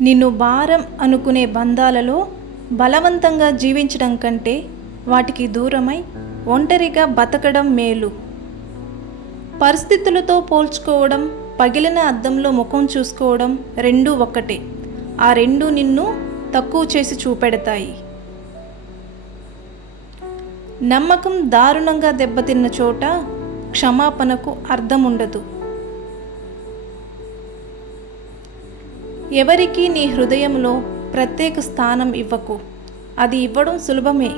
నిన్ను భారం అనుకునే బంధాలలో బలవంతంగా జీవించడం కంటే వాటికి దూరమై ఒంటరిగా బతకడం మేలు. పరిస్థితులతో పోల్చుకోవడం పగిలిన అద్దంలో ముఖం చూసుకోవడం రెండూ ఒక్కటే. ఆ రెండు నిన్ను తక్కువ చేసి చూపెడతాయి. నమ్మకం దారుణంగా దెబ్బతిన్న చోట క్షమాపణకు అర్థం ఉండదు ఎవరికీ నీ హృదయంలో ప్రత్యేక స్థానం ఇవ్వకు. అది ఇవ్వడం సులభమే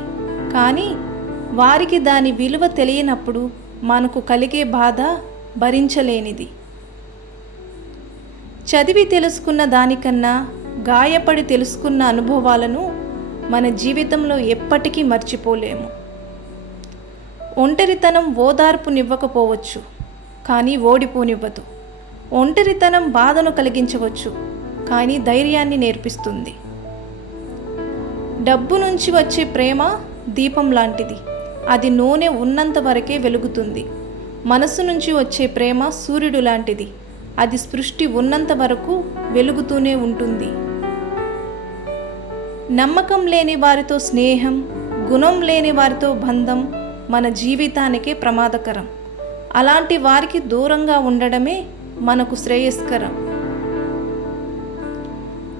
కానీ వారికి దాని విలువ తెలియనప్పుడు మనకు కలిగే బాధ భరించలేనిది. చదివి తెలుసుకున్న దానికన్నా గాయపడి తెలుసుకున్న అనుభవాలను మన జీవితంలో ఎప్పటికీ మర్చిపోలేము. ఒంటరితనం ఓదార్పునివ్వకపోవచ్చు కానీ ఓడిపోనివ్వదు. ఒంటరితనం బాధను కలిగించవచ్చు కానీ ధైర్యాన్ని నేర్పిస్తుంది. డబ్బు నుంచి వచ్చే ప్రేమ దీపం లాంటిది. అది నూనె ఉన్నంత వరకే వెలుగుతుంది. మనసు నుంచి వచ్చే ప్రేమ సూర్యుడు లాంటిది. అది సృష్టి ఉన్నంత వరకు వెలుగుతూనే ఉంటుంది. నమ్మకం లేని వారితో స్నేహం గుణం లేని వారితో బంధం మన జీవితానికే ప్రమాదకరం. అలాంటి వారికి దూరంగా ఉండడమే మనకు శ్రేయస్కరం.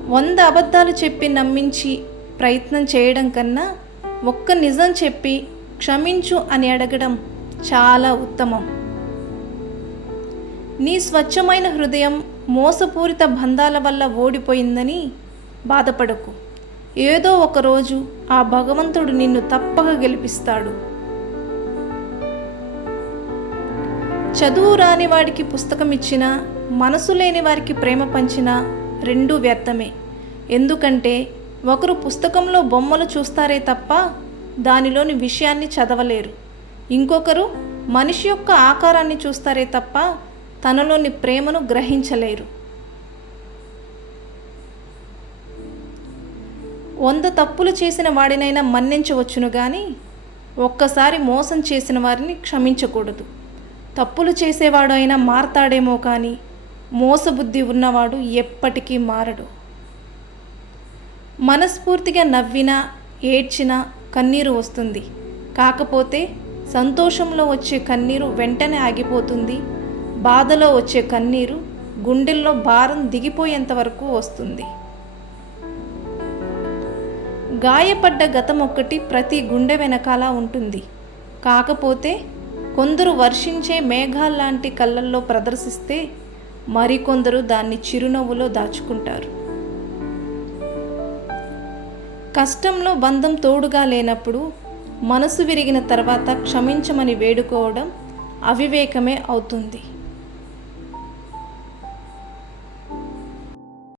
వంద అబద్ధాలు చెప్పి నమ్మించి ప్రయత్నం చేయడం కన్నా ఒక్క నిజం చెప్పి క్షమించు అని అడగడం చాలా ఉత్తమం. నీ స్వచ్ఛమైన హృదయం మోసపూరిత బంధాల వల్ల ఓడిపోయిందని బాధపడకు. ఏదో ఒకరోజు ఆ భగవంతుడు నిన్ను తప్పక గెలిపిస్తాడు. చదువు రాని వాడికి పుస్తకం ఇచ్చినా మనసు లేని వారికి ప్రేమ పంచినా రెండూ వ్యర్థమే. ఎందుకంటే ఒకరు పుస్తకంలో బొమ్మలు చూస్తారే తప్ప దానిలోని విషయాన్ని చదవలేరు. ఇంకొకరు మనిషి యొక్క ఆకారాన్ని చూస్తారే తప్ప తనలోని ప్రేమను గ్రహించలేరు. వంద తప్పులు చేసిన వాడినైనా మన్నించవచ్చును కానీ ఒక్కసారి మోసం చేసిన వారిని క్షమించకూడదు. తప్పులు చేసేవాడు అయినా మారతాడేమో కానీ మోసబుద్ధి ఉన్నవాడు ఎప్పటికీ మారడు. మనస్ఫూర్తిగా నవ్వినా ఏడ్చినా కన్నీరు వస్తుంది. కాకపోతే సంతోషంలో వచ్చే కన్నీరు వెంటనే ఆగిపోతుంది. బాధలో వచ్చే కన్నీరు గుండెల్లో భారం దిగిపోయేంత వరకు వస్తుంది. గాయపడ్డ గతం ఒక్కటి ప్రతి గుండె వెనకాల ఉంటుంది. కాకపోతే కొందరు వర్షించే మేఘాల్లాంటి కళ్ళల్లో ప్రదర్శిస్తే మరికొందరు దాన్ని చిరునవ్వులో దాచుకుంటారు. కష్టంలో బంధం తోడుగా లేనప్పుడు మనసు విరిగిన తర్వాత క్షమించమని వేడుకోవడం అవివేకమే అవుతుంది.